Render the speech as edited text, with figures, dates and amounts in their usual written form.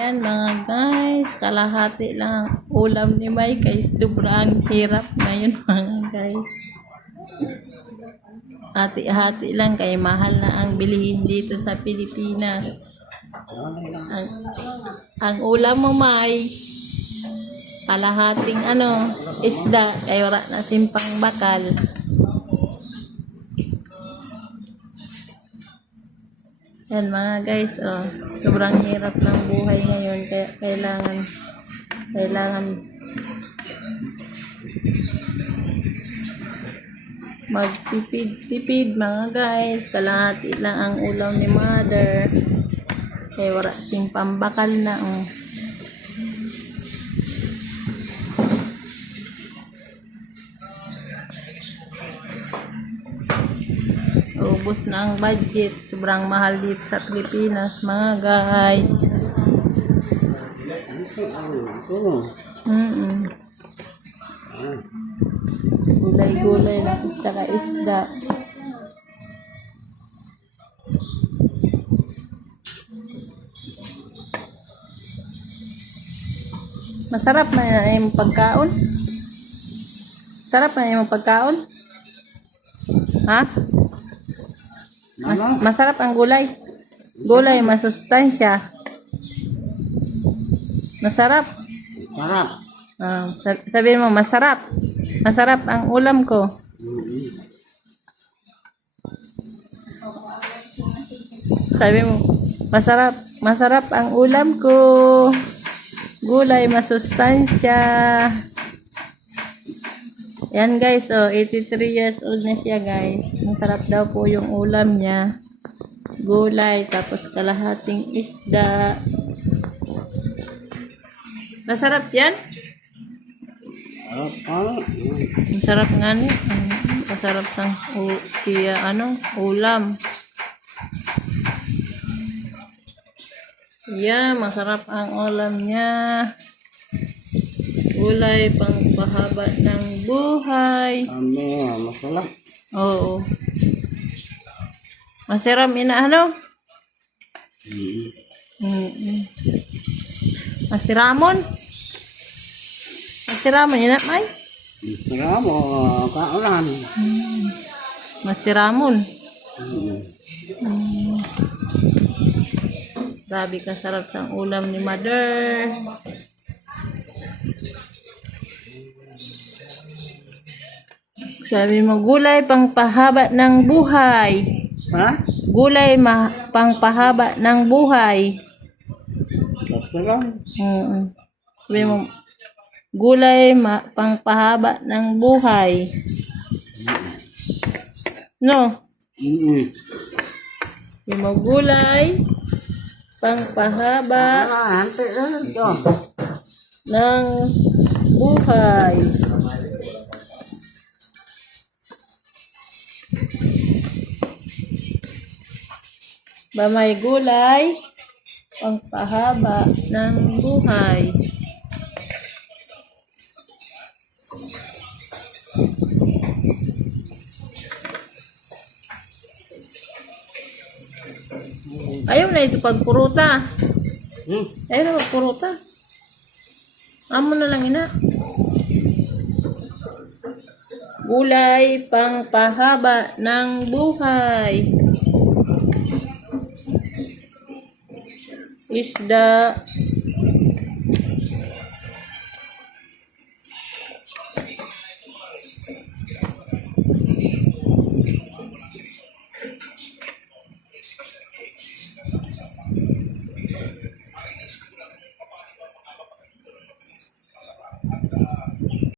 Yan mga guys, kalahati lang ang ulam ni May kay sobrang hirap ngayon mga guys. Hati-hati lang kay mahal na ang bilihin dito sa Pilipinas. Ang, ang ulam mo May, kalahating isda kay wala na simpang bakal. Yan mga guys, sobrang hirap ng buhay ngayon kaya kailangan magtipid-tipid mga guys. Kalahati lang ang ulam ni mother kaya wala sing pambakal na ubos na ang budget, sobrang mahal dito sa Pilipinas mga guys. Gulay-gulay na tsaka isda. Masarap na yung pagkaon. Sarap na yung pagkaon. Ha? Masarap ang gulay. Gulay, masustansya. Masarap. Sarap. Sabihin mo, masarap. Masarap ang ulam ko. Sabi mo, masarap. Masarap ang ulam ko. Gulay, masustansya. Yan guys, 83 years old na siya guys. Masarap daw po yung ulam niya. Gulay, tapos kalahating isda. Masarap yan? Masarap nga ni. Masarap ng ulam. Yeah, masarap ang ulam niya. Gulay, pangpahaba ng buhay. Masarap. Oo. Masarap Masiramon. Masiramon ina May. Masarap kaulan. Masiramon. Grabe kasarap sa ulam ni mother. Sabi mo, gulay pangpahaba ng buhay. Ha? Gulay pangpahaba ng buhay. Masarap. Sabi mo, gulay pangpahaba ng buhay. No? Sabi mo, gulay pangpahaba ng buhay. Ba may gulay pangpahaba ng buhay. Ayaw na ito pagpuruta. Ayaw na pagpuruta. Amo na lang ina. Gulay pangpahaba ng buhay. Isda.